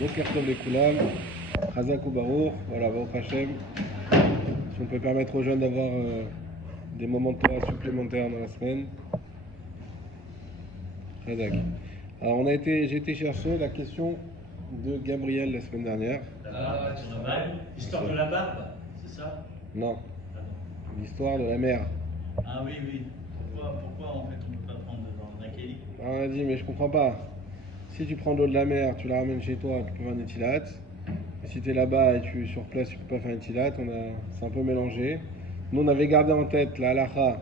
Boker Tov Lekoulam, Chazak ou Baruch, voilà, Baruch Hashem. Si on peut permettre aux jeunes d'avoir des moments de Torah supplémentaires dans la semaine. Chazak. Alors j'ai été chercher la question de Gabriel la semaine dernière. Sur la barbe. L'histoire de la barbe, c'est ça? Non, Ah non. l'histoire de la mer. Ah oui, oui. Pourquoi en fait on ne peut pas prendre dans un kéli? On a dit, mais je comprends pas. Si tu prends de l'eau de la mer, tu la ramènes chez toi, tu peux faire un étilat. Et si tu es là-bas et tu es sur place, tu peux pas faire un étilat. C'est un peu mélangé. Nous, on avait gardé en tête la halakha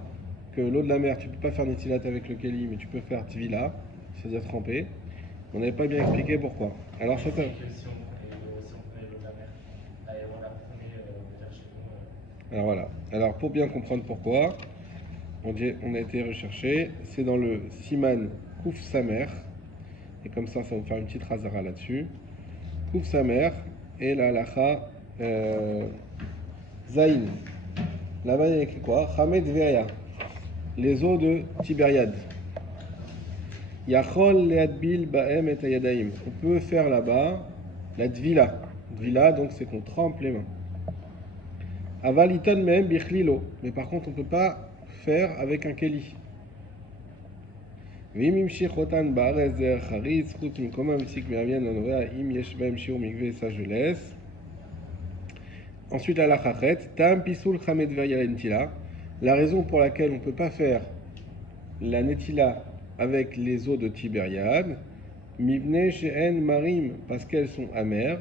que l'eau de la mer, tu peux pas faire un étilat avec le keli, mais tu peux faire tvila, c'est-à-dire tremper. On n'avait pas bien expliqué pourquoi. Alors, c'est que si on prenait l'eau de la mer, et on la prenait vers chez nous. Alors voilà. Alors pour bien comprendre pourquoi, on a été recherché. C'est dans le Siman Kouf Samer. Et comme ça va me faire une petite razara là-dessus. Kouf Samer et la halacha Zain. Là-bas, il y a écrit quoi? Hamed Veria. Les eaux de Tibériade. Yachol leadbil ba'em et ayadaim. On peut faire là-bas la dvila. Dvila, donc c'est qu'on trempe les mains. Avaliton même bichlilo. Mais par contre, on ne peut pas faire avec un keli. Vimim shichotan ba'arez der charitz chut mikoma misik me'avien lanorea im yesh ba'em shiur mikve, ça je laisse. Ensuite, à la chachet, tam pisul chamed veria lentila. La raison pour laquelle on ne peut pas faire la netila avec les eaux de Tibériade, mibne she'en marim, parce qu'elles sont amères,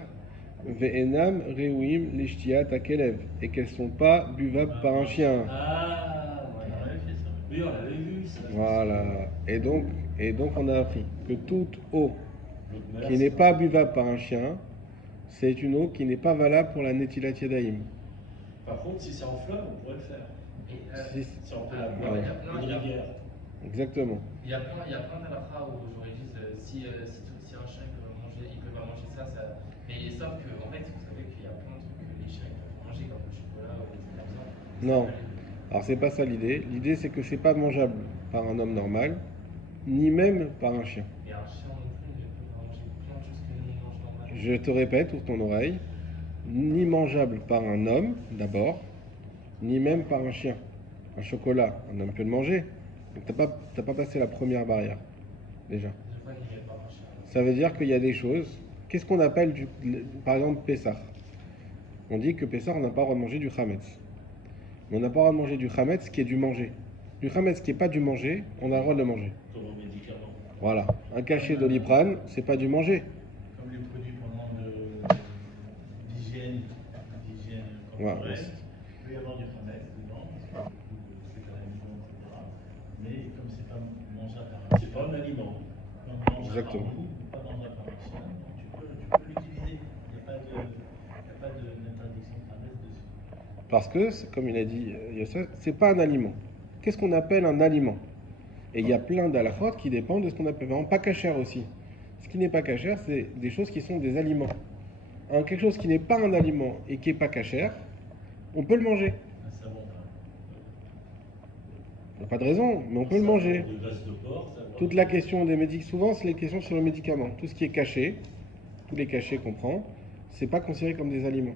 ve'enam reuim lishtiat akelev, et qu'elles ne sont pas buvables par un chien. Ah, on avait fait ça. Oui, on l'avait vu ça. Voilà. Et donc on a appris que toute eau qui n'est pas buvable par un chien, c'est une eau qui n'est pas valable pour la netilat yadayim. Par contre, si c'est en fleuve, on pourrait le faire. Si- Si on peut la il y boire, a plein- une rivière. Exactement. Il y a plein d'halakha où j'aurais dit si un chien il peut pas manger ça. Mais sauf que en fait, vous savez qu'il y a plein de trucs que les chiens ils peuvent manger comme le chocolat ou des trucs comme ça. Non. Alors c'est pas ça l'idée. L'idée c'est que c'est pas mangeable par un homme normal, ni même par un chien. Et un chien non plus ne peut pas manger plein de choses que nous on mange normalement. Je te répète, ouvre ton oreille, ni mangeable par un homme d'abord, ni même par un chien. Un chocolat, un homme peut le manger. Donc t'as pas passé la première barrière déjà. Des fois, il n'y a pas un chien. Ça veut dire qu'il y a des choses. Qu'est-ce qu'on appelle par exemple Pessah? On dit que Pessah, on n'a pas le droit de manger du chametz. Mais on n'a pas le droit de manger du chametz qui est du manger. Du chametz qui n'est pas du manger, on a le droit de le manger. Comme un médicament. Voilà. Un cachet d'Oliprane, c'est pas du manger. Comme les produits pendant d'hygiène Voilà. corporelle. Il peut y avoir du khametz dedans, parce que c'est un aliment, etc. Mais comme c'est pas mangeable par un chien, c'est pas un aliment. Exactement. Pas mangeable par un chien, donc tu peux l'utiliser. Il n'y a pas d'interdiction de khametz dessus. Parce que, comme il a dit Yosef, c'est pas un aliment. Qu'est-ce qu'on appelle un aliment? Et il y a plein d'halachot qui dépendent de ce qu'on appelle. Pas cachère aussi. Ce qui n'est pas cachère, c'est des choses qui sont des aliments. Quelque chose qui n'est pas un aliment et qui n'est pas cachère, on peut le manger. Un savon, Il n'y a pas de raison, mais on peut le manger. de graisse de porc, ça va. Toute la question des médicaments, souvent c'est les questions sur le médicament. Tout ce qui est caché, tous les cachets qu'on prend, c'est pas considéré comme des aliments.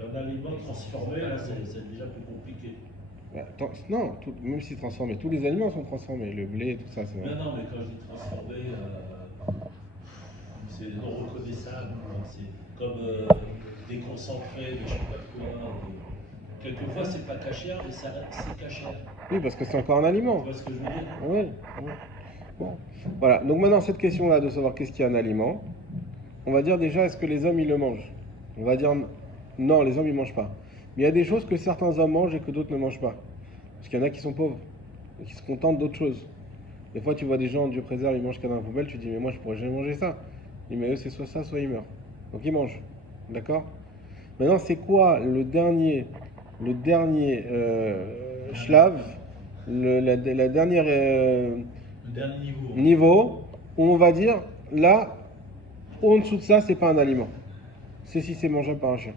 Un aliment transformé, là, c'est déjà plus compliqué. Non, même si transformé, tous les aliments sont transformés, le blé, tout ça, c'est vrai. Non, mais quand je dis transformé, c'est non reconnaissable. C'est comme des concentrés, de je sais pas quoi. Quelquefois, c'est pas cachère, mais c'est cachère. Oui, parce que c'est encore un aliment. Tu vois ce que je veux dire? Oui. Bon. Voilà, donc maintenant cette question-là de savoir qu'est-ce qui est un aliment, on va dire déjà est-ce que les hommes ils le mangent? On va dire non, les hommes ils mangent pas. Mais il y a des choses que certains hommes mangent et que d'autres ne mangent pas. Parce qu'il y en a qui sont pauvres et qui se contentent d'autres choses. Des fois tu vois des gens, Dieu préserve, ils mangent qu'à dans la poubelle, tu dis mais moi je pourrais jamais manger ça. Il dit mais eux c'est soit ça, soit ils meurent. Donc ils mangent. D'accord? Maintenant c'est quoi le dernier shlav, la dernière Le dernier niveau. niveau où on va dire là, en dessous de ça, c'est pas un aliment. C'est si c'est mangeable par un chien.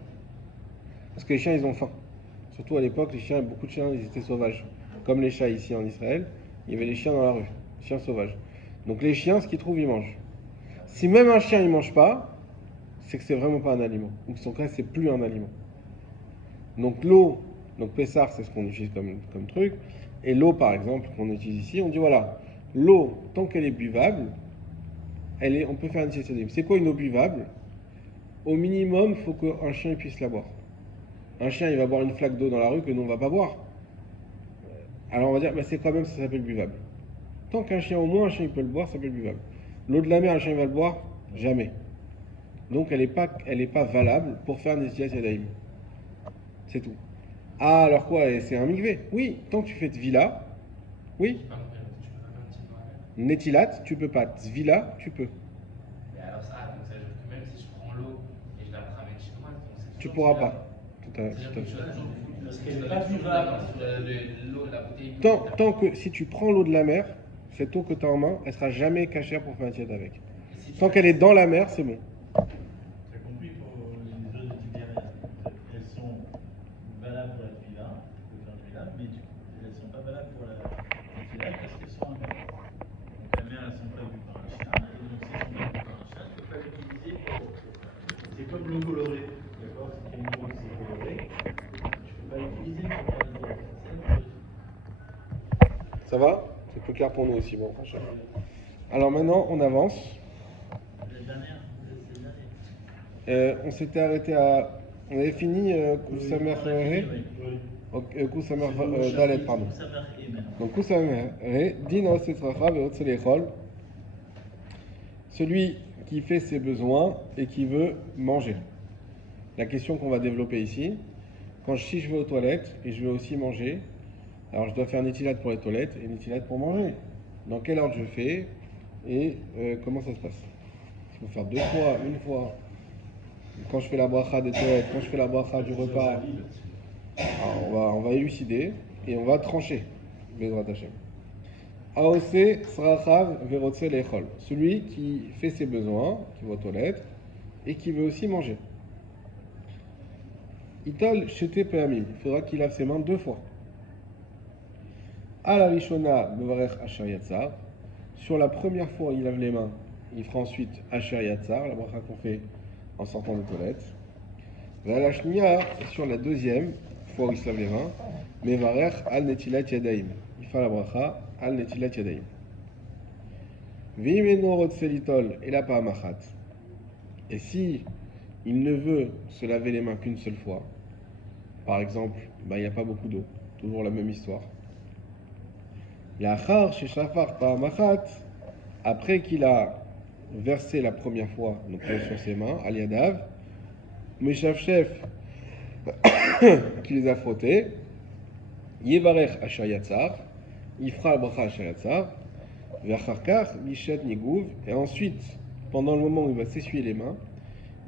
Parce que les chiens, ils ont faim. Surtout à l'époque, beaucoup de chiens, ils étaient sauvages. Comme les chats ici en Israël, il y avait les chiens dans la rue, les chiens sauvages. Donc les chiens, ce qu'ils trouvent, ils mangent. Si même un chien, il mange pas, c'est que c'est vraiment pas un aliment. Ou que son cas, c'est plus un aliment. Donc l'eau, donc Pessar, c'est ce qu'on utilise comme truc. Et l'eau, par exemple, qu'on utilise ici, on dit voilà, l'eau, tant qu'elle est buvable, on peut faire une Netilat. C'est quoi une eau buvable? Au minimum, il faut qu'un chien puisse la boire. Un chien, il va boire une flaque d'eau dans la rue que nous, on va pas boire. Alors on va dire, mais c'est quand même, ça s'appelle buvable. Tant qu'un chien, au moins un chien, il peut le boire, ça s'appelle buvable. L'eau de la mer, un chien va le boire? Jamais. Donc elle est pas valable pour faire des Netilat Yadayim. C'est tout. Ah, alors quoi? C'est un mikvé? Oui, tant que tu fais Tvila, oui. Je peux pas faire un petit dans la mer. Netilat, tu peux pas. Tvila, tu peux. Mais alors ça, donc ça veut dire que même si je prends l'eau et je la ramène chez moi, donc c'est Tu toujours pourras celui-là. pas. Tout à C'est-à-dire tout à que je fait. dois toujours Parce je qu'elle n'est dois pas toujours buvable. la main sur l'eau, la bouteille. Tant que si tu prends l'eau de la mer, cette eau que tu as en main, elle sera jamais cachère pour faire un tiède avec. Et si tu Tant fais- qu'elle est dans la mer, c'est bon. T'as compris pour les eaux de Tibériade, elles sont valables pour la Tvila, tu peux faire Tvila, mais elles ne sont pas valables pour la Tvila parce qu'elles sont en mer. Donc la mer, elles ne sont pas vues par un chien, et donc si elles sont pas vues par un chien, tu ne peux pas l'utiliser pour. C'est comme l'eau colorée, d'accord? Si tu as une eau qui est colorée, tu ne peux pas l'utiliser pour faire des eaux. C'est la même chose. Ça va? C'est plus clair pour nous aussi. Bon, franchement. Alors maintenant, on avance. La dernière, c'est la dernière. On s'était arrêté à. On avait fini Koussamer Koussamer Dalet, pardon. Donc Koussamer Din Osetracha Veotzelechol. Celui qui fait ses besoins et qui veut manger. La question qu'on va développer ici, si je vais aux toilettes et je veux aussi manger, alors je dois faire Netilat pour les toilettes et Netilat pour manger. Dans quel ordre je fais et comment ça se passe? Il faut faire 2 fois, 1 fois. Quand je fais la bracha des toilettes, quand je fais la bracha du repas, alors on va élucider et on va trancher. Bezrat Hashem. Aose srachav verotse lechol. Celui qui fait ses besoins, qui va aux toilettes et qui veut aussi manger. Itol shete peamim. Il faudra qu'il lave ses mains 2 fois. À la rishona mevarech asher yatzar. Sur la première fois, il lave les mains. Il fera ensuite asher yatzar, la bracha qu'on fait en sortant des toilettes. Et à la shnia, sur la deuxième fois où il se lave les mains, mevarech al netilat yadaim. Il fait la bracha al netilat yadaim. Vimeno rotselitol et la pa'amachat. Et si il ne veut se laver les mains qu'une seule fois, par exemple, il n'y a pas beaucoup d'eau, toujours la même histoire. L'achar chez Shafar pa'amachat, après qu'il a versé la première fois, donc sur ses mains, al yadav, Meshafchef, qui les a frottés, Yevarech asher yatzar, il fera la bracha asher yatzar, V'acharkar mishet nigouv, et ensuite, pendant le moment où il va s'essuyer les mains,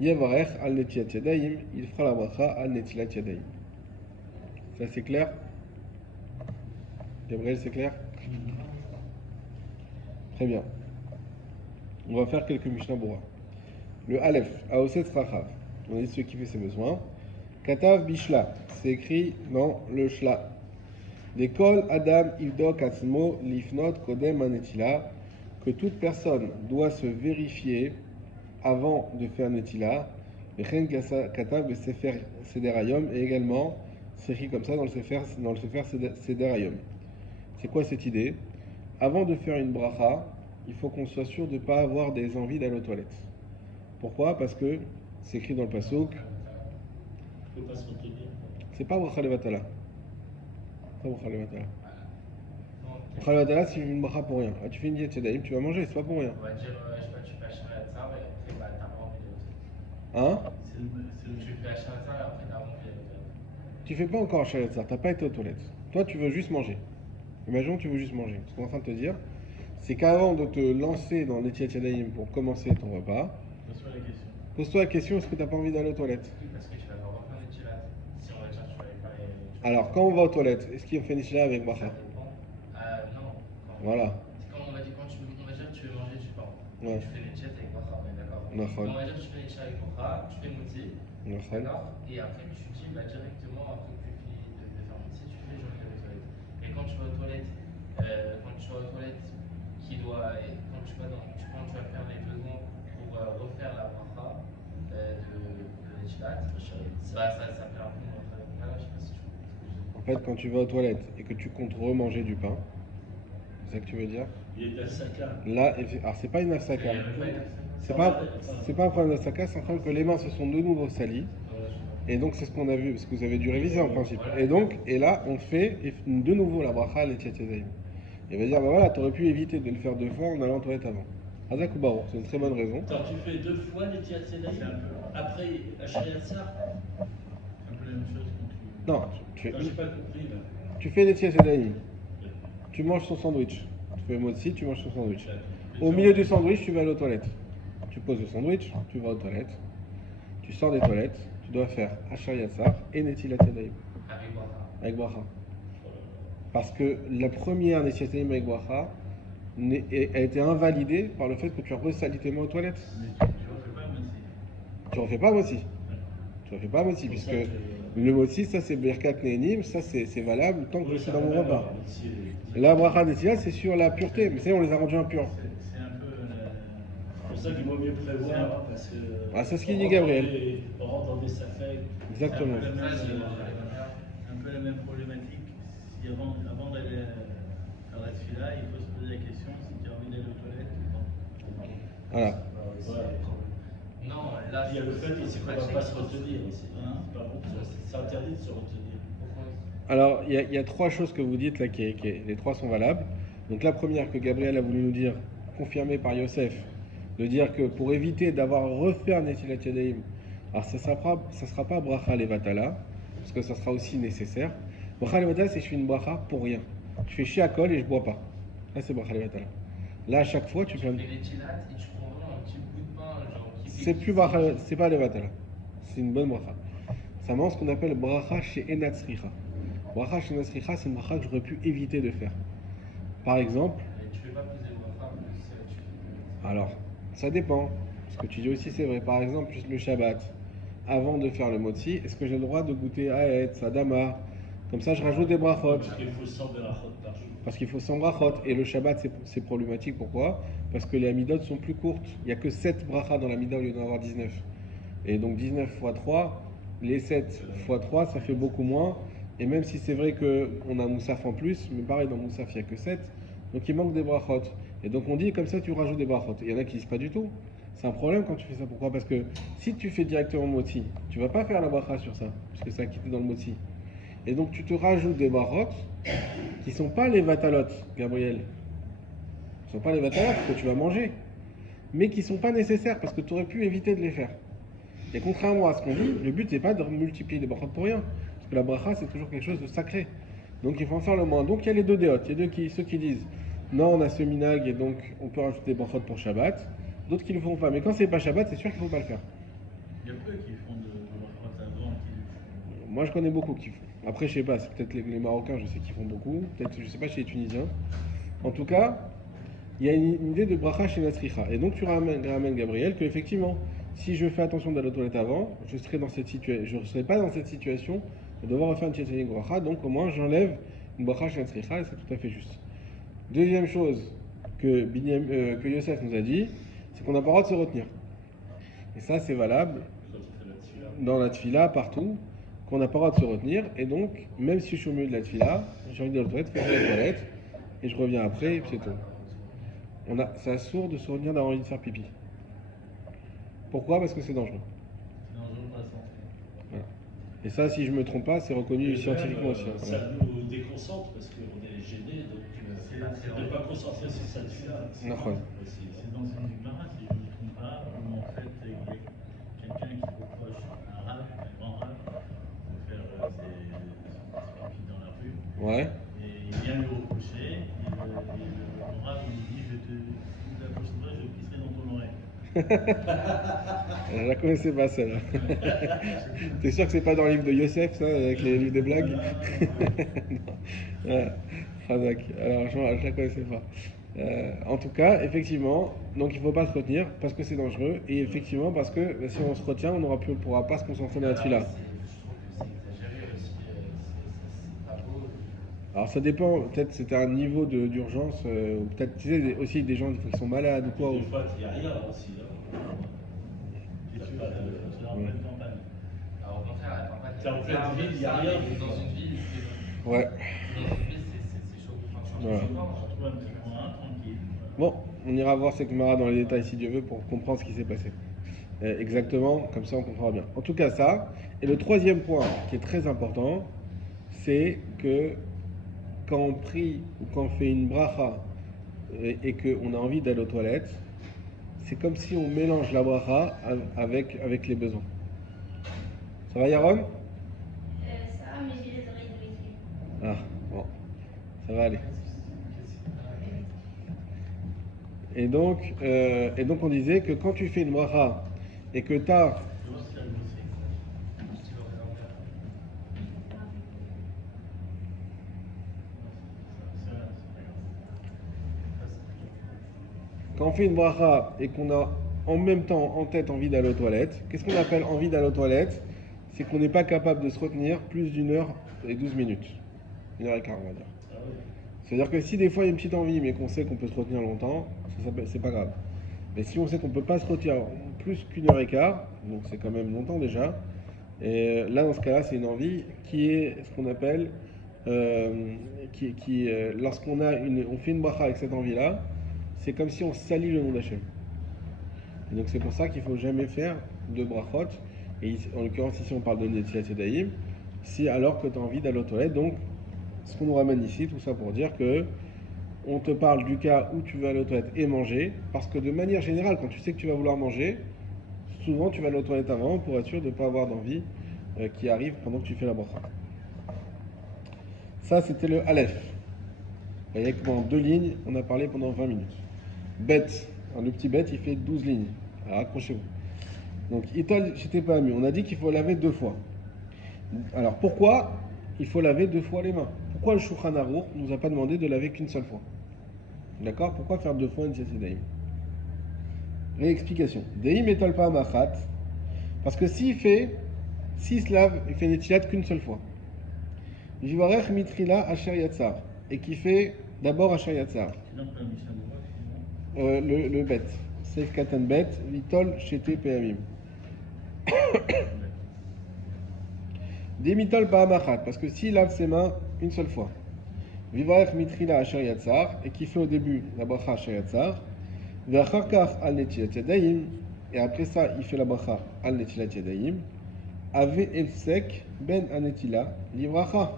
Yevarech al netilat yadayim, il fera la bracha al netilat yadayim. Ça c'est clair? Gabriel, c'est clair? Très bien. On va faire quelques Mishnah Bora. Le Aleph, Aoset Rachav, on dit celui qui fait ses besoins. Katav Bishla, c'est écrit dans le Shla. D'école Adam Ivdok Atzmo Lifnot Kodem Anetila, que toute personne doit se vérifier avant de faire Netila. Vechen Katav Sefer Sederayom, et également c'est écrit comme ça dans le Sefer Sederayom. C'est quoi cette idée? Avant de faire une bracha, il faut qu'on soit sûr de ne pas avoir des envies d'aller aux toilettes. Pourquoi? Parce que c'est écrit dans le Passouk. Il ne faut pas se retenir. C'est pas bracha levatala. C'est pas bracha levatala. Non, Bracha levatala, c'est une bracha pour rien. Ah, tu fais une diète Yadayim, tu vas manger, c'est pas pour rien. on va dire, je sais pas, tu fais Asher Yatzar et après, bah, t'as pas envie de. Hein? Tu fais Asher Yatzar et après, t'as envie de. Tu fais pas encore Shalatzar, t'as pas été aux toilettes. Toi, tu veux juste manger. Imaginons que tu veux juste manger. Ce qu'on est en train de te dire, c'est qu'avant de te lancer dans les Yadayim pour commencer ton repas, Pose-toi la question. pose-toi la question, est-ce que t'as pas envie d'aller aux toilettes? Oui, parce que tu vas pas avoir plein de tilat. Si on va dire, tu vas aller faire les. Alors, quand on va aux toilettes, est-ce qu'on fait Nishla avec Ça bracha? dépend. Non. Voilà. Quand on va dire, quand on va dire que tu veux manger du pain, Ouais. tu fais les chats avec bracha, on est d'accord? Nachon. On va dire que tu fais les chats avec bracha, tu fais mouti, Nachon. d'accord? Et après, tu dis bah, directement, après que tu finis de faire mouti, tu fais journée aux toilettes. Et quand tu vas aux toilettes, qui doit, et quand tu vas faire les besoins pour refaire la bracha, Bah, ça fait un peu mon voilà, je sais pas si je En fait, quand tu vas aux toilettes et que tu comptes remanger du pain, c'est ça que tu veux dire? Il est à 5 ans. Là, alors c'est pas une nafsaka. C'est pas un problème de nafsaka, c'est un problème que les mains se sont de nouveau salies. Et donc c'est ce qu'on a vu, parce que vous avez dû réviser en principe. Et là, on fait de nouveau la bracha les tchatchedaïm. Et on va dire, bah voilà, t'aurais pu éviter de le faire 2 fois en allant aux toilettes avant. Hazak ou Baron, c'est une très bonne raison. Quand tu fais 2 fois les C'est un Tiatzédaïm, peu, après Ashriatsar, un peu la même chose quand tu. Non, tu j'ai pas compris là. fais les tchatchedaïm. Tu manges ton sandwich. Tu fais motzi, tu manges ton sandwich. Au milieu du sandwich, tu vas aller aux toilettes. Tu poses le sandwich, tu vas aux toilettes. Tu sors des toilettes, tu dois faire Asher Yatsar et Netilat Yadayim avec Bracha. avec bracha. Parce que la première Netilat Yadayim avec bracha a été invalidée par le fait que tu as ressali tes mains aux toilettes. Mais tu refais pas même si. Tu refais pas motzi. Tu refais pas motzi, puisque le motzi, ça c'est Birkat Nehenim, ça c'est valable tant que c'est dans mon repas. La bracha Netilat, c'est sur la pureté, mais ça on les a rendus impurs. C'est un peu. C'est pour ça qu'il vaut mieux prévoir, parce que. Ah, c'est ce qu'il dit Gabriel. On rentre dans des affects. Exactement. C'est un peu la même problématique. Si avant d'aller faire la tefila, il faut se poser la question si tu as envie d'aller aux toilettes ou pas. Voilà. Non, là, Il y a le fait aussi qu'on ne va pas se retenir aussi. Hein? C'est pas bon, c'est interdit de se retenir. Alors, il y a 3 choses que vous dites là, les 3 sont valables. Donc la première que Gabriel a voulu nous dire, confirmée par Yosef, de dire que pour éviter d'avoir refait un Netilat Yadayim, alors ça sera pas Bracha Levatala, parce que ça sera aussi nécessaire. Bracha Levatala, c'est je fais une Bracha pour rien. Je fais Shiakol et je bois pas. Là, c'est Bracha Levatala. Là, à chaque fois, tu fais un... fais les chilates et tu prends vraiment un petit bout de pain, genre qui C'est plus Bracha, c'est pas Levatala. C'est une bonne Bracha. Ça mange ce qu'on appelle Bracha chez Enatzricha. Bracha chez Enatzricha, c'est une Bracha que j'aurais pu éviter de faire. Par exemple, Et tu fais pas poser le Bracha, mais si tu fais. alors, ça dépend. Ce que tu dis aussi, c'est vrai. Par exemple, juste le Shabbat, avant de faire le motzi, est-ce que j'ai le droit de goûter Haetz, Adama? Comme ça, je rajoute des brachot. Parce qu'il faut 100 berachot par jour. Parce qu'il faut 100 brachot. Et le Shabbat, c'est problématique. Pourquoi? Parce que les amidot sont plus courtes. Il n'y a que 7 brachas dans l'amida au lieu d'en avoir 19. Et donc 19 x 3, les 7 x 3, ça fait beaucoup moins. Et même si c'est vrai qu'on a Moussaf en plus, mais pareil, dans Moussaf, il n'y a que 7. Donc il manque des brachot. Et donc on dit comme ça, tu rajoutes des brachot. Il y en a qui disent pas du tout. C'est un problème quand tu fais ça. Pourquoi? Parce que si tu fais directement motzi, tu vas pas faire la bracha sur ça, puisque ça a quitté dans le motzi. Et donc tu te rajoutes des brachot qui sont pas les vatalotes, Gabriel. Ce sont pas les vatalotes que tu vas manger, mais qui sont pas nécessaires parce que tu aurais pu éviter de les faire. Et contrairement à ce qu'on dit, le but c'est pas de multiplier des brachot pour rien, parce que la bracha c'est toujours quelque chose de sacré. Donc il faut en faire le moins. Donc il y a les deux déotes. Il y a ceux qui disent non, on a ce minag et donc on peut rajouter des brachot pour Shabbat. D'autres qui ne le font pas. Mais quand c'est pas Shabbat, c'est sûr qu'il ne faut pas le faire. Il y a peu qui font de brachot avant qui. Moi je connais beaucoup qui font. Après je sais pas, c'est peut-être les Marocains, je sais qu'ils font beaucoup. Peut-être, je sais pas chez les Tunisiens. En tout cas, il y a une idée de bracha chez Natricha. Et donc tu ramènes Gabriel que effectivement, si je fais attention d'aller aux toilettes avant, je ne serai pas dans cette situation de devoir refaire une tchétchénie bracha. Donc au moins j'enlève une bracha chez Natricha et c'est tout à fait juste. Deuxième chose que Yosef nous a dit, c'est qu'on n'a pas le droit de se retenir. Et ça, c'est valable Quand tu fais la tefila. dans la tefila, partout, qu'on n'a pas le droit de se retenir. Et donc, même si je suis au milieu de la tefila, j'ai envie d'aller aux toilettes, je fais la toilette, et je reviens après, et puis c'est tout. C'est sourd de se retenir d'avoir envie de faire pipi. Pourquoi? Parce que c'est dangereux. C'est dangereux pour la santé. Voilà. Et ça, si je me trompe pas, c'est reconnu Et scientifiquement même, aussi. Hein. ça nous déconcentre parce qu'on est gêné, donc C'est de ne pas concentrer sur sa tefila. D'accord. C'est dans une Gemara, si je ne me trompe pas, où en fait il y a quelqu'un qui reproche un rave, un grand rave, de faire ses pipi dans la rue. Ouais. Et il vient lui reprocher, et le rave lui dit la prochaine fois je pisserai dans ton oreille. Je la connaissais pas celle-là. T'es sûr que c'est pas dans le livre de Yosef, ça, avec les livres de blagues? Non. Ouais. Razak. Alors, je la connaissais pas. En tout cas, effectivement, donc il ne faut pas se retenir parce que c'est dangereux et effectivement parce que si on se retient, on ne pourra pas se concentrer dans la tefila. Je trouve que c'est exagéré aussi, c'est pas beau. Alors ça dépend, peut-être c'était un niveau d'urgence, ou peut-être tu sais aussi des gens qui sont malades ou quoi. Des fois, il n'y a rien aussi. C'est sûr, c'est en pleine campagne. Alors au contraire, T'es en pleine ville, il n'y a rien. Dans une ville, c'est Ouais. chaud. Enfin, Voilà. On trouve un petit coin, tranquille. Bon, on ira voir cette Gemara dans les détails si Dieu veut pour comprendre ce qui s'est passé. Exactement, comme ça on comprendra bien. En tout cas ça. Et le troisième point qui est très important, c'est que quand on prie ou quand on fait une bracha et qu'on a envie d'aller aux toilettes, c'est comme si on mélange la bracha avec les besoins. Ça va Yaron? Ça, mais j'ai les oreilles de l'équipe. Ah, bon, ça va aller. Et donc on disait que quand tu fais une bracha et que tu as Tu vois, c'est aussi. Quand on fait une bracha et qu'on a en même temps en tête envie d'aller aux toilettes, qu'est-ce qu'on appelle envie d'aller aux toilettes? C'est qu'on n'est pas capable de se retenir plus d'1h12. 1h15 on va dire. Ah oui. C'est-à-dire que si des fois il y a une petite envie mais qu'on sait qu'on peut se retenir longtemps, c'est pas grave. Mais si on sait qu'on ne peut pas se retenir plus qu'1h15, donc c'est quand même longtemps déjà, et là dans ce cas-là c'est une envie qui est ce qu'on appelle, lorsqu'on on fait une bracha avec cette envie-là, c'est comme si on salit le nom d'Hachem. Et donc c'est pour ça qu'il ne faut jamais faire de brachot, et en l'occurrence ici on parle de Netilat Yadayim, si alors que tu as envie d'aller aux toilettes. Donc ce qu'on nous ramène ici, tout ça pour dire que on te parle du cas où tu vas aller aux toilettes et manger, parce que de manière générale, quand tu sais que tu vas vouloir manger, souvent tu vas aller aux toilettes avant pour être sûr de ne pas avoir d'envie qui arrive pendant que tu fais la bracha. Ça c'était le Aleph. Vous voyez que pendant 2 lignes, on a parlé pendant 20 minutes. Bet, alors le petit bet il fait 12 lignes. Alors accrochez-vous. Donc Itol, j'étais pas mieux. On a dit qu'il faut laver 2 fois. Alors pourquoi il faut laver 2 fois les mains? Pourquoi le Shulchan Aruch ne nous a pas demandé de laver qu'une seule fois? D'accord? Pourquoi faire 2 fois une Daïm? Réexplication. Daïm étole pas machat. Parce que s'il se lave, il fait netilat qu'une seule fois. Jivarech mitrila asher yatzar. Et qui fait d'abord asher yatzar. Sinon, pas Mishnah Berurah, sinon. Le bet. Seif katan bet. Vitol shete peamim. Demitol pa amachat. Parce que s'il lave ses mains une seule fois. Vivarech mitrila asher yatzar. Et qui fait au début la bracha asher yatzar. Ve'achar kach al netilat yadayim. Et après ça, il fait la bracha al netilat yadayim. Ave efsek ben anetila livracha.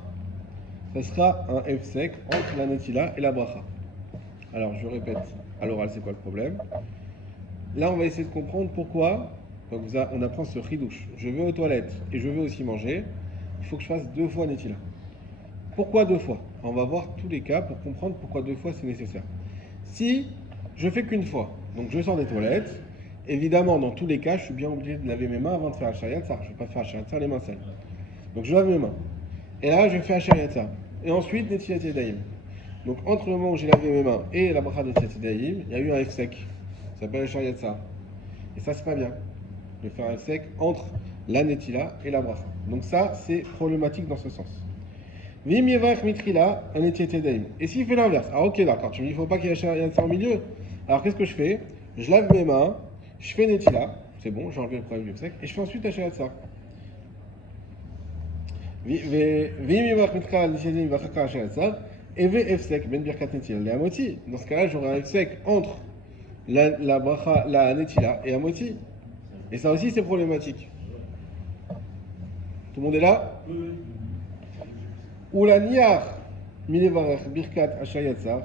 Ce sera un efsek entre la netila et la bracha. Alors je répète, à l'oral c'est quoi le problème? Là on va essayer de comprendre pourquoi. Donc on apprend ce chidouche. Je vais aux toilettes et je veux aussi manger. Il faut que je fasse 2 fois netila. Pourquoi 2 fois? On va voir tous les cas pour comprendre pourquoi 2 fois c'est nécessaire. Si je fais qu'une fois, donc je sors des toilettes, évidemment dans tous les cas je suis bien obligé de laver mes mains avant de faire Asher Yatzar. Je ne vais pas faire Asher Yatzar les mains sales. Donc je lave mes mains. Et là je fais Asher Yatzar. Et ensuite Netilat Yadayim. Donc entre le moment où j'ai lavé mes mains et la bracha de Netilat Yadayim, il y a eu un efsek. Ça s'appelle Asher Yatzar. Et ça c'est pas bien. De faire un efsek entre la netila et la bracha. Donc ça c'est problématique dans ce sens. Vim yevach mitrila un Netilat Yadayim. Et s'il fait l'inverse, ah ok d'accord, tu me dis il ne faut pas qu'il y ait Asher Yatzar au milieu. Alors qu'est-ce que je fais? Je lave mes mains, je fais netila, c'est bon, j'ai enlevé le problème du efsek, et je fais ensuite Asher Yatzar. Dans ce cas-là, j'aurai un efsek entre la bracha, la netila et amoti. Et ça aussi, c'est problématique. Tout le monde est là? Ou la niar milevarech birkat asher yatzar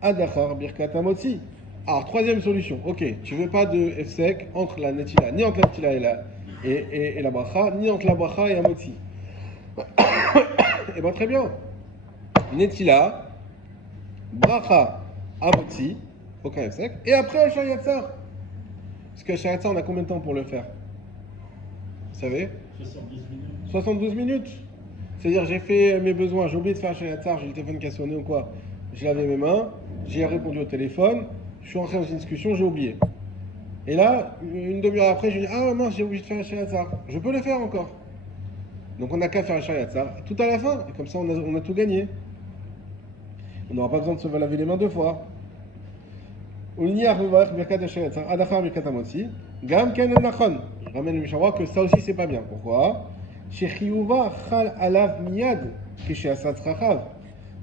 adachar birkat amoti. Alors, troisième solution. Ok, tu veux pas de efsek entre la netila, ni entre la netila et la bracha, ni entre la bracha et amoti. Et bien très bien. Netila, bracha, amoti, aucun efsek, et après Asher Yatzar. Parce que Asher Yatzar, on a combien de temps pour le faire? Vous savez? 72 minutes. 72 minutes. C'est-à-dire, j'ai fait mes besoins, j'ai oublié de faire Asher Yatzar, j'ai le téléphone qui a sonné ou quoi. J'ai lavé mes mains, j'ai répondu au téléphone, je suis rentré dans une discussion, j'ai oublié. Et là, une demi-heure après, je dis ah mince, j'ai oublié de faire Asher Yatzar. Je peux le faire encore. Donc on n'a qu'à faire Asher Yatzar tout à la fin, et comme ça on a tout gagné. On n'aura pas besoin de se laver les mains 2 fois. Je ramène le Mishnah que ça aussi c'est pas bien. Pourquoi? Shechiyuva chal alav miyad kesheasat rachav.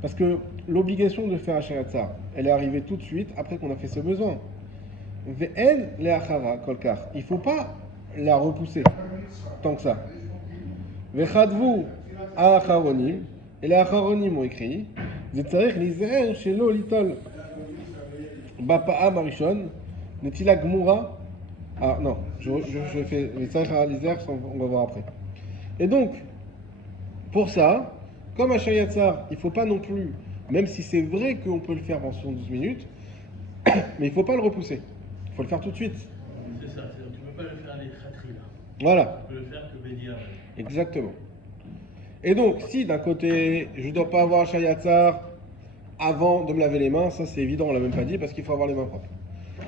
Parce que l'obligation de faire Hachayatzar, elle est arrivée tout de suite après qu'on a fait ce besoin. Ve'en le'achara kolkar. Il ne faut pas la repousser tant que ça. Ve'chadvu ha'acharonim. Et les acharonim ont écrit Zetzarech lizer shelo litol bapa'am arishon netila gmura. Ah non, je fais Zetzarech lizer, on va voir après. Et donc, pour ça, comme Hachayatzar, il ne faut pas non plus, même si c'est vrai qu'on peut le faire en 72 minutes, mais il ne faut pas le repousser. Il faut le faire tout de suite. C'est ça, tu ne peux pas le faire les khatri là. Voilà. Tu peux le faire que Bédia. Exactement. Et donc, si d'un côté, je ne dois pas avoir Hachayatzar avant de me laver les mains, ça c'est évident, on ne l'a même pas dit, parce qu'il faut avoir les mains propres.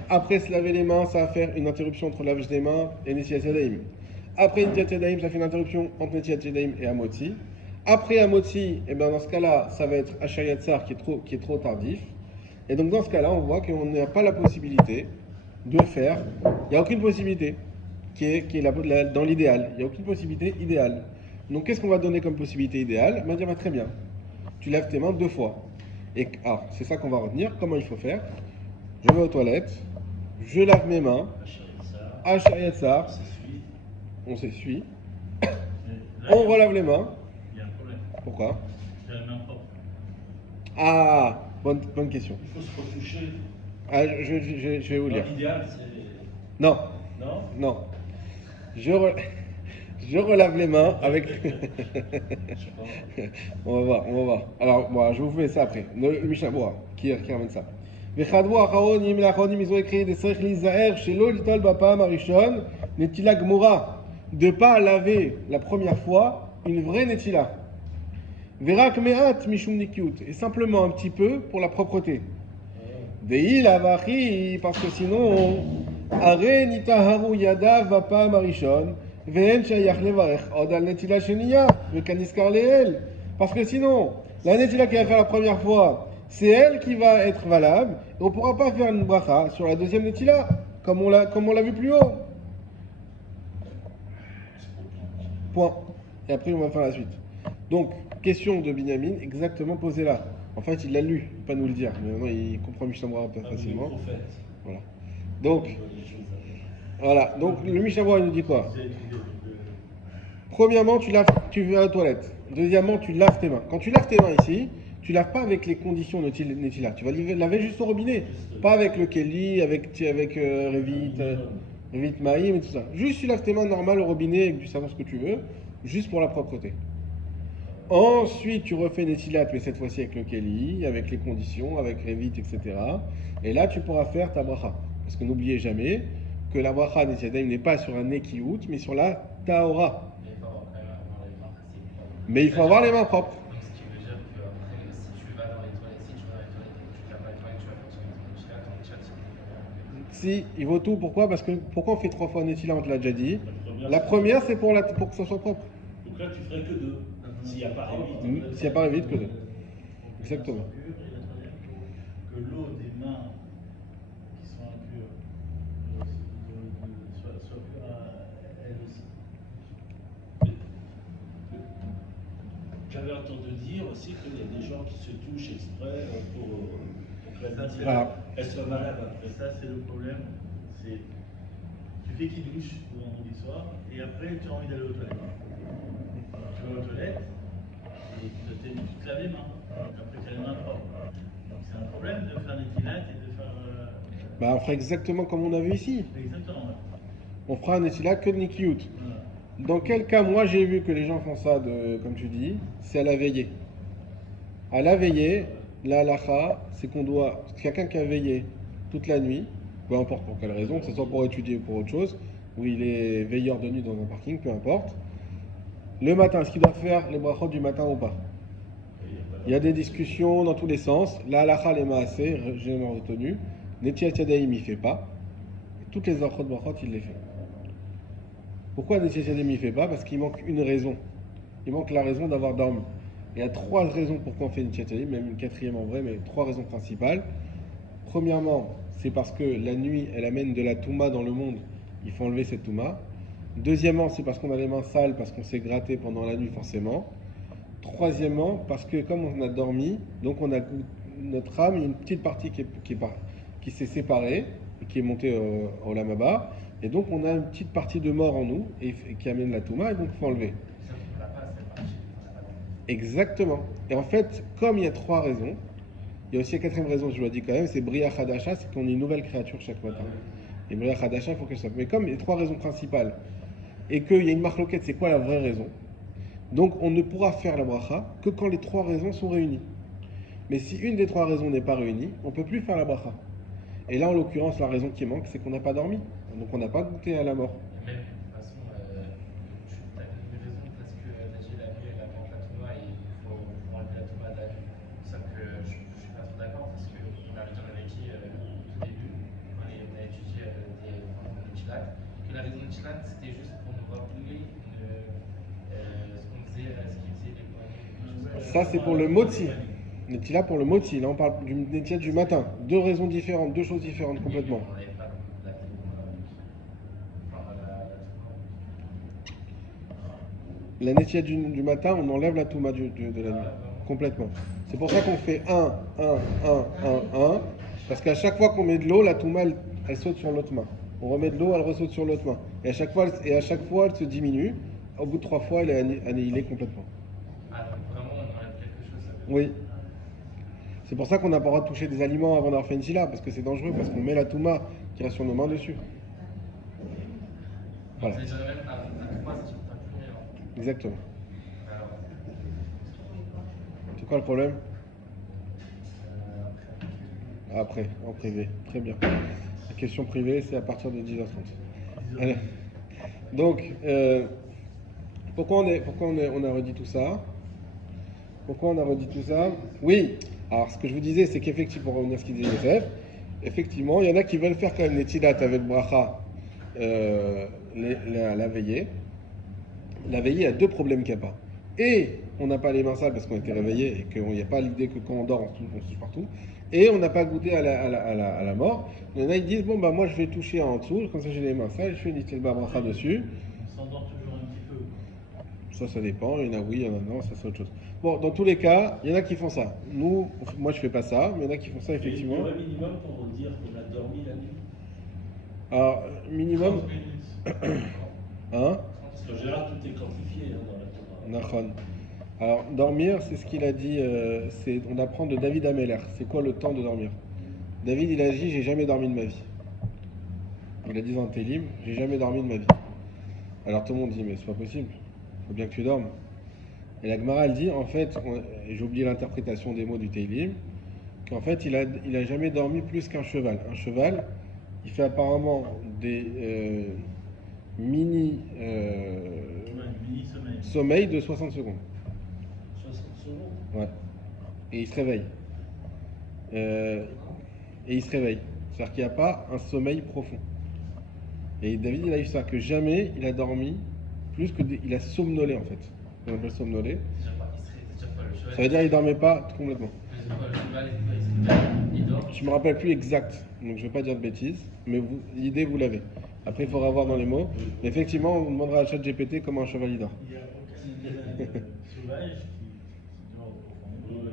Après se laver les mains, ça va faire une interruption entre le lavage des mains et Netilat Yadayim. Après Netilat Yadayim, ça fait une interruption entre Netilat Yadayim et Amotzi. Après Amotzi, et dans ce cas-là, ça va être Hachayatzar qui est trop tardif. Et donc dans ce cas-là, on voit qu'on n'a pas la possibilité de faire, il n'y a aucune possibilité qui est dans l'idéal, il n'y a aucune possibilité idéale. Donc qu'est-ce qu'on va donner comme possibilité idéale? On va dire très bien, tu laves tes mains 2 fois. Et alors, c'est ça qu'on va retenir, comment il faut faire. Je vais aux toilettes, je lave mes mains, Hachayatzar, on s'essuie, on relave les mains. Il y a un problème. Pourquoi? C'est la main propre. Ah, bonne question. Il faut se retoucher. Ah, je vais vous lire. L'idéal, c'est. Non, Non? non. Je relave les mains avec. Je sais pas. On va voir. Alors, moi, je vous fais ça après. Le Mishnah Bora, qui ramène ça. Vechadvu acharonim, les acharonim, ils ont écrit des tzarich lizaher shelo litol bapa'am arishon netila gmura, de pas laver la première fois une vraie netila. Verak me'at mishum nikiut, et simplement un petit peu pour la propreté. Dei lavachi, parce que sinon, are nitaharu yadav bapa'am arishon. Parce que sinon, la netila qui va faire la première fois, c'est elle qui va être valable, et on ne pourra pas faire une bracha sur la deuxième netila, comme on l'a vu plus haut. Point. Et après, on va faire la suite. Donc, question de Binyamin, exactement posée là. En fait, il l'a lu, il ne peut pas nous le dire, mais maintenant il comprend Mishnah Bora facilement. Voilà. Donc, le Mishnah Bora, il nous dit quoi? Premièrement, tu vas aux toilettes. Deuxièmement, tu laves tes mains. Quand tu laves tes mains ici, tu laves pas avec les conditions de Netila. Tu vas laver juste au robinet. Pas avec le Keli, avec Revit Maïm et tout ça. Juste tu laves tes mains normales au robinet avec du savon, ce que tu veux, juste pour la propreté. Ensuite, tu refais Netilat, mais cette fois-ci avec le Keli, avec les conditions, avec Revit, etc. Et là, tu pourras faire ta bracha. Parce que n'oubliez jamais que la bracha Netilat n'est pas sur un Nekiout, mais sur la Taora. Mais il faut avoir les mains propres. Donc, ce qui veut dire que si tu vas dans les toilettes, et que tu ne laves pas les toilettes, tu vas faire ton Netilat, Si, il vaut tout. Pourquoi? Parce que pourquoi on fait 3 fois Netilat, on te l'a déjà dit. La première, c'est pour que ça soit propre. Donc là, tu ferais que 2. S'il n'y a pas Revit. S'il n'y a pas Revit, que 2. Exactement. Que l'eau des mains qui sont impures soit pure elle aussi. J'avais entendu dire aussi qu'il y a des gens qui se touchent exprès pour que la Ça, c'est Voilà. elle soit malade après. Et ça, c'est le problème. C'est tu fais qu'il douche le vendredi soir et après tu as envie d'aller aux toilettes. Tu vas aux toilettes et tu te laves les mains. Après tu as les mains propres. Donc c'est un problème de faire des tilates et de faire. On fera exactement comme on a vu ici. Exactement. On fera un Netilat que de Nikiyut. Voilà. Dans quel cas, moi j'ai vu que les gens font ça, comme tu dis, c'est à la veillée. À la veillée, la halacha, c'est qu'on doit, quelqu'un qui a veillé toute la nuit, peu importe pour quelle raison, que ce soit pour étudier ou pour autre chose, ou il est veilleur de nuit dans un parking, peu importe, le matin, est-ce qu'il doit faire les brachot du matin ou pas? Il y a des discussions dans tous les sens. La halacha, les maaseh, généralement retenu. Netilat Yadayim, il ne fait pas. Et toutes les brachot, il les fait. Pourquoi Netilat Yadayim, il ne fait pas? Parce qu'il manque une raison. Il manque la raison d'avoir dormi. Il y a 3 raisons pourquoi on fait Netilat Yadayim, même une 4e en vrai, mais 3 raisons principales. Premièrement, c'est parce que la nuit, elle amène de la touma dans le monde. Il faut enlever cette touma. Deuxièmement, c'est parce qu'on a les mains sales, parce qu'on s'est gratté pendant la nuit forcément. Troisièmement, parce que comme on a dormi, donc on a notre âme, il y a une petite partie qui s'est séparée, et qui est montée au lamaba, et donc on a une petite partie de mort en nous, et qui amène la touma, et donc il faut enlever. Ça, on l'a pas, cette partie, on l'a pas dormi. Exactement. Et en fait, comme il y a trois raisons, il y a aussi la quatrième raison, je vous l'ai dit quand même, c'est Bria Hadasha, c'est qu'on est une nouvelle créature chaque matin. Et Bria Hadasha, il faut que ça. Mais comme les trois raisons principales, et qu'il y a une marloquette, c'est quoi la vraie raison? Donc on ne pourra faire la bracha que quand les trois raisons sont réunies. Mais si une des trois raisons n'est pas réunie, on ne peut plus faire la bracha. Et là, en l'occurrence, la raison qui manque, c'est qu'on n'a pas dormi. Donc on n'a pas goûté à la mort. Et même, de toute façon, tu as une raison parce que Najee l'a vu, elle apporte la Touma et il faut enlever la Touma d'Al. Sauf que je ne suis pas trop d'accord parce qu'on a avec qui au tout début, quand on a étudié les Chilat, que la raison de Chilat c'était juste pour nous rappeler ce qu'on faisait, ce qu'ils faisaient les points. Ça, c'est pour le moti. Netila pour le moti. Là, on parle du Netila du matin. Deux raisons différentes, deux choses différentes complètement. On n'avait pas la Touma. Enfin, la Touma. La Netila du matin, on enlève la touma de la nuit. Complètement. C'est pour ça qu'on fait 1, 1, 1, 1, 1. Parce qu'à chaque fois qu'on met de l'eau, la touma, elle saute sur l'autre main. On remet de l'eau, elle ressaute sur l'autre main. Et à chaque fois, elle se diminue. Au bout de 3 fois, elle est annihilée complètement. Ah, donc vraiment, on enlève quelque chose. Ça veut Oui. C'est pour ça qu'on n'a pas le droit de toucher des aliments avant d'avoir fait une sila, parce que c'est dangereux, parce qu'on met la touma qui reste sur nos mains dessus. Voilà. C'est déjà même à 3, c'est pas plus rien. Exactement. Alors, C'est quoi le problème? Après, en privé. Très bien. La question privée, c'est à partir de 10h30. Allez. Donc, pourquoi on a redit tout ça? Pourquoi on a redit tout ça? Oui. Alors, ce que je vous disais, c'est qu'effectivement, pour revenir à ce qu'il disait Youssef, effectivement, il y en a qui veulent faire quand même les tilat avec bracha la veillée. La veillée, il y a deux problèmes qu'il n'y a pas. Et on n'a pas les mains sales parce qu'on était réveillé et qu'il n'y a pas l'idée que quand on dort, on touche partout. Et on n'a pas goûté à la mort. Il y en a qui disent, bon, bah moi je vais toucher en dessous, comme ça j'ai les mains sales, je fais une tilat bracha dessus. On s'endort toujours un petit peu. Ça dépend. Il y en a oui, il y en a non, ça c'est autre chose. Bon, dans tous les cas, il y en a qui font ça. Moi je fais pas ça, mais il y en a qui font ça effectivement. Il y aurait minimum pour dire qu'on a dormi la nuit. Alors, minimum. 30 minutes. Hein? Parce qu'en général, tout est quantifié dans la Torah. Nachon. Alors, dormir, c'est ce qu'il a dit, on apprend de David Ameller. C'est quoi le temps de dormir? David, il a dit, j'ai jamais dormi de ma vie. Il a dit dans Télim, j'ai jamais dormi de ma vie. Alors tout le monde dit, mais c'est pas possible, il faut bien que tu dormes. Et la Gemara, elle dit, en fait, j'ai oublié l'interprétation des mots du Télim, qu'en fait, il a jamais dormi plus qu'un cheval. Un cheval, il fait apparemment des mini Mini-sommeil. sommeil de 60 secondes. 60 secondes. Ouais. Et il se réveille. C'est-à-dire qu'il n'y a pas un sommeil profond. Et David, il a eu ça, que jamais il a dormi plus que il a somnolé en fait. On appelle somnoler. déjà pas, déjà pas le cheval. Ça veut dire qu'il ne dormait pas complètement. Déjà pas le cheval, il se réveille, il dort. Je me rappelle plus exact, donc je ne vais pas dire de bêtises, mais l'idée vous l'avez. Après, il faudra voir dans les mots. Mais effectivement, on demandera à ChatGPT comment un cheval il dort. Il n'y a aucun sauvage qui dort profondément.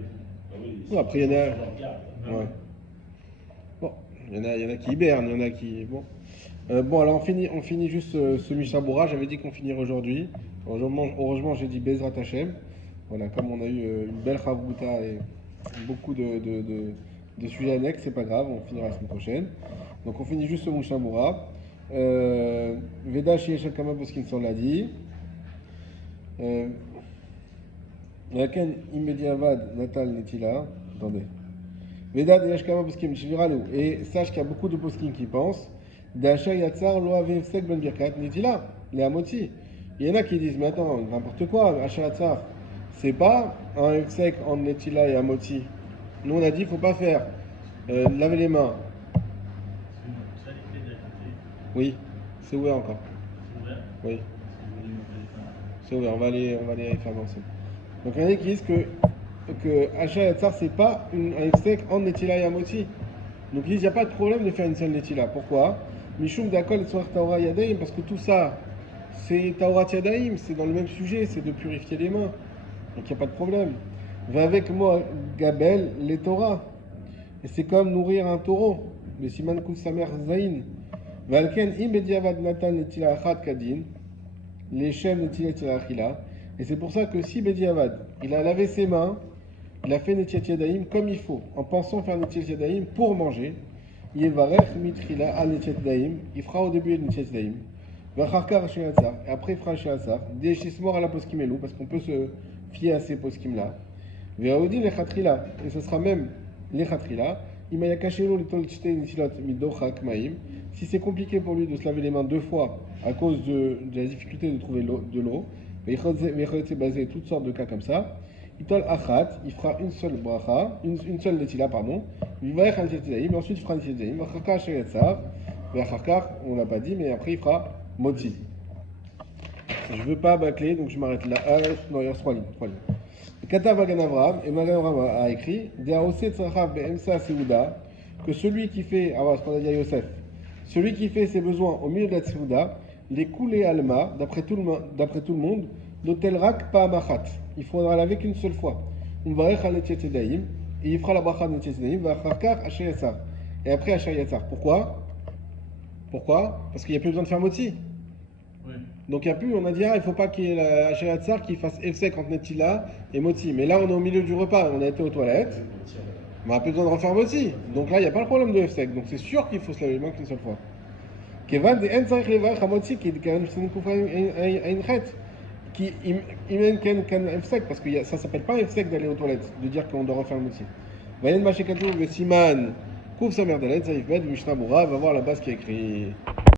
Ah oui, Bon, après, il y en a- on le regarde. Ouais. Bon, il y en a qui hibernent, il y en a qui. Bon. Bon, alors on finit juste ce Mishabura. J'avais dit qu'on finirait aujourd'hui. Heureusement, j'ai dit Bezrat Hashem. Voilà, comme on a eu une belle Chavruta et beaucoup de sujets annexes, c'est pas grave, on finira la semaine prochaine. Donc on finit juste ce Mishabura. Veda Shieshel Kama Poskin s'en l'a dit. Laken Imediavad Natal Netila. Attendez. Veda Yesh Kama Poskin Shviralou. Et sache qu'il y a beaucoup de poskim qui pensent. D'achat Yatsar Lo Avev Sek Ben Birkat Netila. Les Amoti. Il y en a qui disent, mais attends, n'importe quoi, Achat Yatsar. C'est pas un Efsek en Netila et Amoti. Nous on a dit, il ne faut pas faire. Laver les mains. C'est une salité d'ajouter. Oui. C'est ouvert encore. C'est ouvert. Oui. Parce que vous voulez montrer les fins. C'est ouvert, on va aller faire ensemble. Donc il y en a qui disent que Achat Yatsar, c'est pas un Efsek en Netila et Amoti. Donc ils disent, il n'y a pas de problème de faire une seule Netila. Pourquoi Mishum Dakol et Soar Taora Yadeim, parce que tout ça, c'est Taorat Yadaïm, c'est dans le même sujet, c'est de purifier les mains. Donc il n'y a pas de problème. Va avec moi, Gabel, les Torah. Et c'est comme nourrir un taureau. Le Siman Kuf Samer Zain. Valken im bediavad natan netila achat kadin. Les chefs netila tila achila. Et c'est pour ça que si Bediavad, il a lavé ses mains, il a fait Netilat Yadayim comme il faut, en pensant faire Netilat Yadayim pour manger, Yevarech mitrila al Netilat Yadayim, il fera au début Netilat Yadayim, Vacharkar Sheyatzar, et après il fera Sheyatzar, Deschismor à la poskimelou, parce qu'on peut se fier à ces poskim-là, Veaudi le Chatrila, et ce sera même les Chatrila, Imayakashelo le Tolchite Netilat Midochak Maim, si c'est compliqué pour lui de se laver les mains 2 fois à cause de la difficulté de trouver de l'eau, c'est basé toutes sortes de cas comme ça. Itol achat, il fera une seule bracha, une seule netila, pardon. Il va faire un netila, mais ensuite il fera un netila. Vacharkar sheyatzar, vacharkar, on l'a pas dit, mais après il fera moti. Je veux pas bâcler, donc je m'arrête là. Non, il reste 3 lignes. Kata Magan Avraham, et Magan Avraham a écrit Deaoset tzrachav be'emsa seuda, que celui qui fait, ce qu'on a dit à Yosef, celui qui fait ses besoins au milieu de la seuda, les coulées alma, d'après tout le monde, l'hôtel rak pa amachat. Il faudra laver qu'une seule fois. On va rech al netilat yadayim, et il fera la bracha de netilat yadayim, va charkar asher yatzar. Et après asher yatzar. Pourquoi? Parce qu'il n'y a plus besoin de faire moti. Oui. Donc il n'y a plus, on a dit, il ne faut pas qu'il y ait la asher yatzar qui fasse efsek entre netila et moti. Mais là, on est au milieu du repas, on a été aux toilettes, on n'a plus besoin de refaire moti. Donc là, il n'y a pas le problème de efsek. Donc c'est sûr qu'il faut se laver les mains qu'une seule fois. Kevan de en tzarich levarech hamotzi qui est quand même une chet qui imène ken efsek parce que ça s'appelle pas efsek d'aller aux toilettes de dire qu'on doit refaire le motzi. Vayen mashekatu le siman kuf samer dalet zaif bed mishnah bura va voir la base qui est écrit.